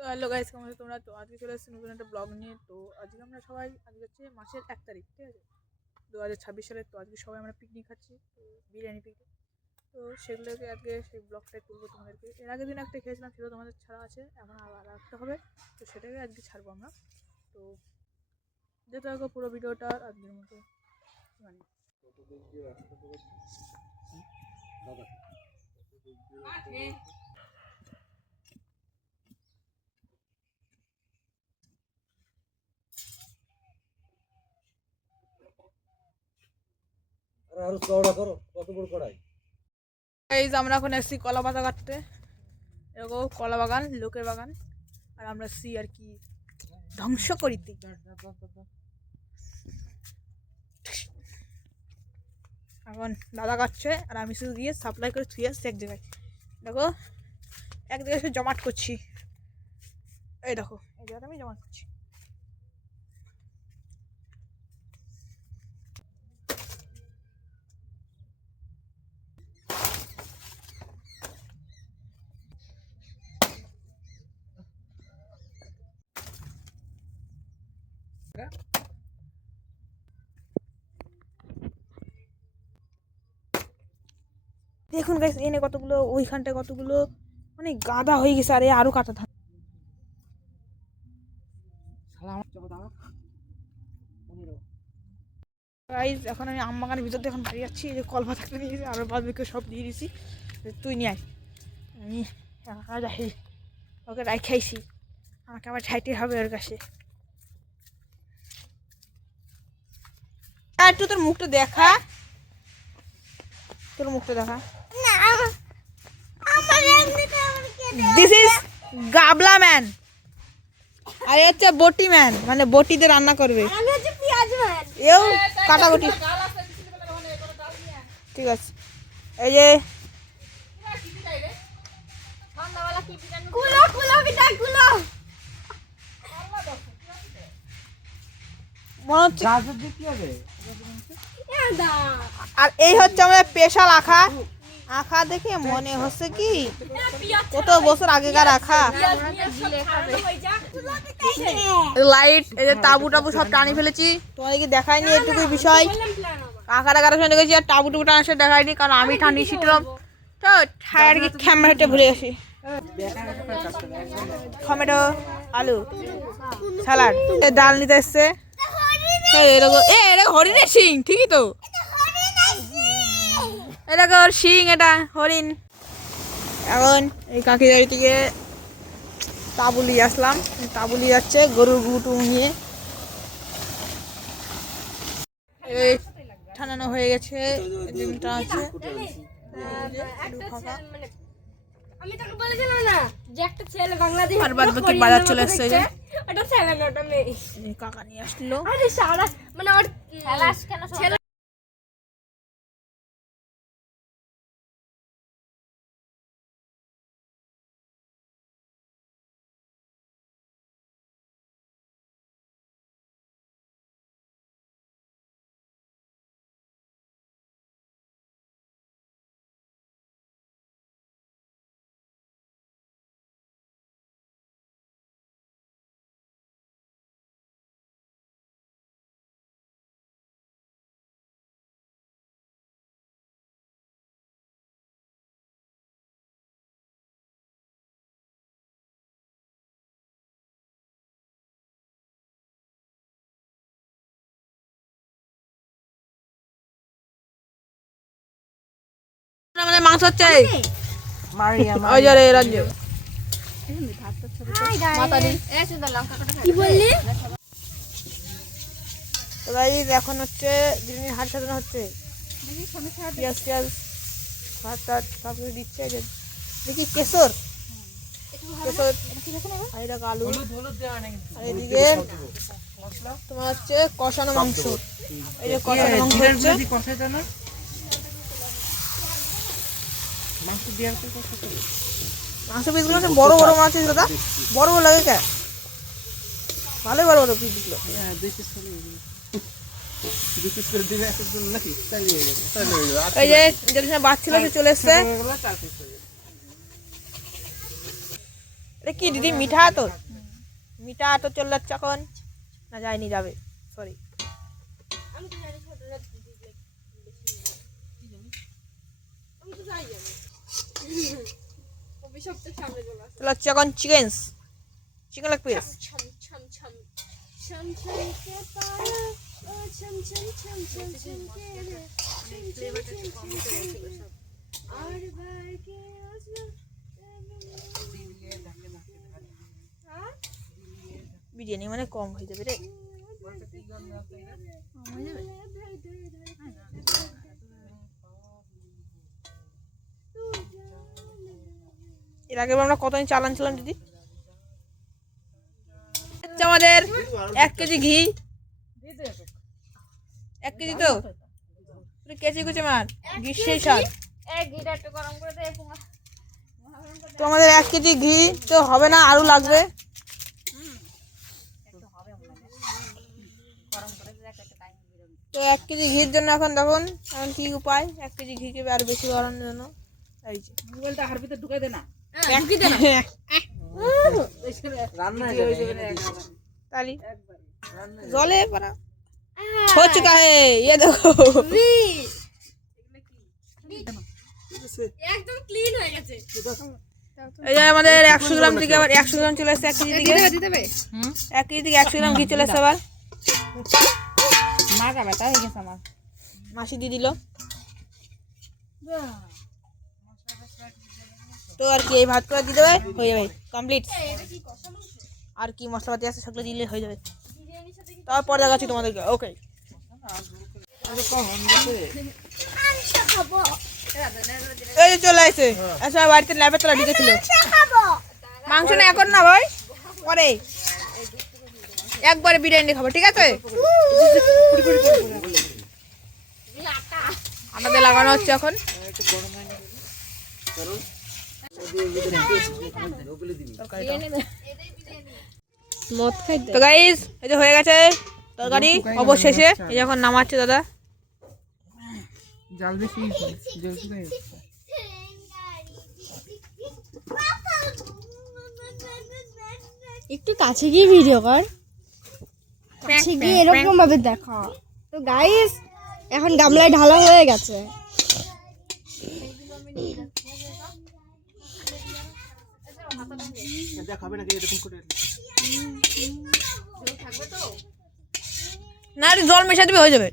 তো hello guys, কেমন আছো তোমরা? তো আজকে চলে এসেছি নতুন একটা ব্লগ নিয়ে। তো আজকে আমরা সবাই, আজকে হচ্ছে মাসের 1 তারিখ, ঠিক আছে, 2026 সালে। তো আজকে সবাই আমরা পিকনিক খাচ্ছি, তো বিরিয়ানি পিকনিক। তো সেগুলোকে আজকে সেই ব্লগটাই তুলবো তোমাদেরকে। এর আগের দিন একটা খেয়েছিলাম, সেটা তোমাদের ছাড়া আছে, এখন আবার একটা হবে, তো সেটাকে আজকে ছাড়বো আমরা। তো যেতে হবে পুরো ভিডিওটা আজকের মতো মানে আরো চওড়া করো, কত বড় কড়াই। এই যে আমরা এখন এসেছি কলা পাতা কাটতে। এরকম কলা বাগান, লোকের বাগান, আর আমরা এসেছি আর কি ধ্বংস করিতে। এখন দাদা কাটছে আর আমি শুধু গিয়ে সাপ্লাই করে থুয়ে আসছি এক জায়গায়। দেখো, এক জায়গায় শুধু জমাট করছি। এই দেখো, এই জায়গাটা আমি জমাট করছি। দেখুন গাইস, এনে কতগুলো, ওইখানটায় কতগুলো, মানে গাদা হয়ে গেছে। আরে আরো কাটা থাক। গাইস, এখন আমি আম বাগানের ভিতর দিয়ে এখন বাড়ি যাচ্ছি। এই যে কল পাতাটা নিয়ে গেছি, আরো বাদ বিকে সব দিয়ে দিয়েছি। তুই নিয়ে আয়, আমি একা যাই, ওকে রাখাইছি, আমাকে আবার ছাইতে হবে ওর কাছে। একটু তোর মুখটা দেখা, তোর মুখটা দেখা। দিস ইজ গাবলা ম্যান, আর এ হচ্ছে বটি ম্যান, মানে বটিতে রান্না করবে। এও কাটাকুটি, ঠিক আছে। এই যে মনে হচ্ছে, আর এই হচ্ছে আমাদের স্পেশাল আখা। আখা দেখে মনে হচ্ছে কি কত বছর আগেকার আখা। লাইট, এই যে তাবু টাবু সব টানি ফেলেছি, তোমাদেরকে দেখাইনি এটুকুই বিষয়। আখাটা কারোর সঙ্গে দেখেছি, আর তাবু টুবু টানার সাথে দেখাইনি, কারণ আমি ঠান্ডি শীতরম তো আর কি ক্যামেরা হেঁটে ভুলে গেছি। টমেটো, আলু, স্যালাড, ডাল নিতে এসছে। এরকম হরিণের শিং, ঠিকই তো, এরকম ওর শিং, এটা হরিণ। এখন এই কাকির বাড়ি থেকে তাবুলি আসলাম, তাবুলি যাচ্ছে গরুর গুটু নিয়ে। এই ঠান্ডানো হয়ে গেছে, দিনটা আছে আমি তোকে বলেছিলাম না যে একটা ছেলে বাংলাদেশ আর বাদ বাকি বাজার চলে আসছে। যে ওটা ছেলে না, ওটা মেয়ে। কাকা নিয়ে আসলো। আরে সারা মানে ওর খেলাস কেন ছেলে। আমাদের মাংস হচ্ছে ওই যে রাজ্য কি বললি? তো গাইস, এখন হচ্ছে বিরিয়ানির হাড় সাজানো হচ্ছে। পেঁয়াজ টিয়াজ ভাত টাত সব কিছু দিচ্ছে। দেখি কেশর, কেশর, আর এটা আলু, আর এদিকে তোমার হচ্ছে কষানো মাংস। এই যে কষানো মাংস হচ্ছে। মাংস পিসগুলো বড় বড় মাছ আছে দাদা, বড় বড় লাগে কে? ভালোই বড় বড় পিসগুলো। এই যে যেটা বাদ ছিল সে চলে এসছে। এটা কি দিদি মিঠা আতর? মিঠা আতর চলে যাচ্ছে এখন না যায়নি, যাবে। সরি, আমি তো জানি ছোটরা দিদি আমি তো যাই জানি অভিশপ্তের সামনে চলে আসে। চলে যাচ্ছে এখন চিকেন লেগ পিস। ছম ছম ছম ছম ছম কে পারা ও ছম ছম ছম ছম ছম কে রে ছম ছম ছম ছম ছম আর বার কে আসলো হ্যাঁ বিরিয়ানি মানে কম হয়ে যাবে রে। এর আগে আমরা কতদিন চাল আনছিলাম দিদি? আচ্ছা, আমাদের 1 কেজি ঘি, 1 কেজি তো কেচি কুচি মার ঘি সেই স্বাদ। এই ঘিটা একটু গরম করে দে তো আমাদের 1 কেজি ঘি তো হবে না, আরো লাগবে। তো 1 কেজি ঘির জন্য এখন দেখুন এখন কি উপায়, 1 কেজি ঘিকে আর বেশি বাড়ানোর জন্য। এই যে মোবাইলটা হার ভিতরে ঢুকাই দে না। রান্না ताली जले पड़ा हो चुका है, ये देखो একদম ক্লিন হয়ে গেছে। এই যে আমাদের 100 গ্রাম থেকে আবার 100 গ্রাম চলে আসছে 1 কেজি থেকে। দিতে হবে 1 কেজি থেকে 100 গ্রাম ঘি চলে আসছে আবার। মাগা বেটা হয়ে গেছে আমার। মাসি দিয়ে দিল। তো আর কি এই ভাত করে দিয়ে দেবে, হয়ে যাবে কমপ্লিট। আর কি মশলাপাতি আছে সেগুলো দিলে হয়ে যাবে। তারপর দেখাচ্ছি তোমাদেরকে। ওকে এই যে চলে আসছে। আচ্ছা বাড়িতে ল্যাবে তোলা ঢুকেছিল। মাংস না এখন না ভাই, পরে একবারে বিরিয়ানি খাবো, ঠিক আছে? আটাতে লাগানো হচ্ছে এখন। মদ খাই তো গাইস এই যে হয়ে গেছে তরকারি অবশেষে। এই যখন নামাচ্ছে দাদা, জাল বেশি জলদি করে একটু কাছে গিয়ে ভিডিও কর, কাছে গিয়ে এরকম ভাবে দেখা। তো গাইস এখন গামলায় ঢালা হয়ে গেছে। খাবে নাকি এরকম করে? না একটু জল মেশা দিবে হয়ে যাবে।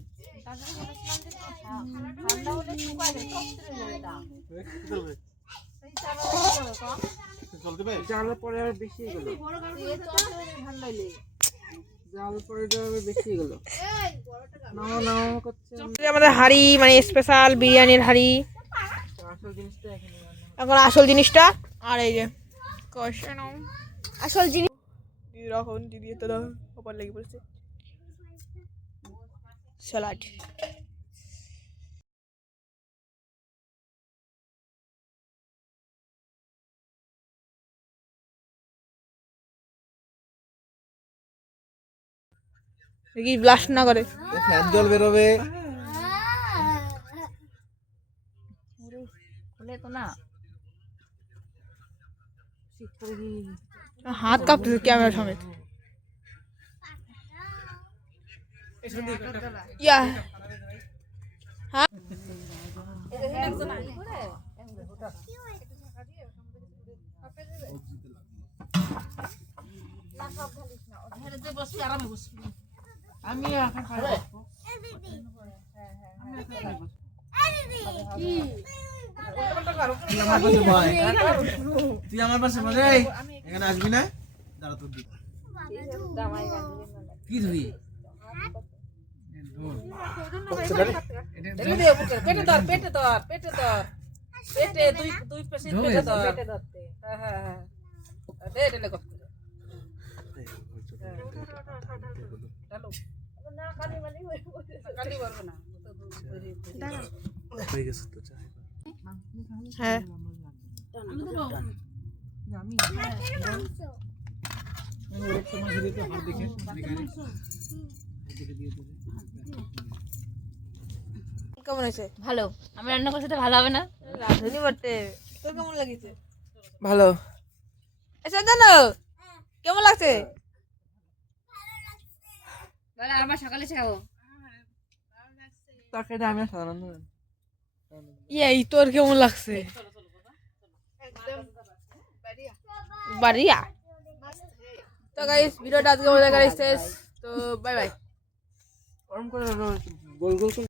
জাল পরে আর বেশি গেল, জাল পরে বেশি গেল। নাও নাও করছে আমাদের হাঁড়ি মানে স্পেশাল বিরিয়ানির হাঁড়ি। আসল জিনিসটা এখন আসল জিনিসটা। আর এই যে কষে নাও আসল জিনিস দিদি রাখুন, দিদি তো ওপর লেগে পড়ছে। স্যালাড দেখি ব্লাস্ট না করে। ফ্যান জল বেরোবে। হাত কাঁপতেছে ক্যামেরা সমেত। ইয়া হ্যাঁ আমি এখন খাবো। তুই আমার পাশে বসে এখানে আসবি না, দাঁড়া তোর দিকে কি ধুই পেটে ধর পেটে ধর পেটে ধর পেটে দুই পেশি পেটে ধর। হ্যাঁ হ্যাঁ হ্যাঁ দে দে কষ্ট চলো না কালি বালি কালি বলবো না হয়ে গেছে তো চাই। হ্যাঁ কেমন হয়েছে? ভালো। আমি রান্না করতে তো ভালো হবে না? রাঁধুনি বটে। তোর কেমন লাগিছে? ভালো। এসে জানো কেমন লাগছে? বলে আবার সকালে খাবো। তরকারিটা আমি আর সাধারণ এই তোর কেমন লাগছে? বাড়িয়া। তো গাইস ভিডিওটা আজকে শেষ। তো বাই বাই। গরম করে গোল গোল করে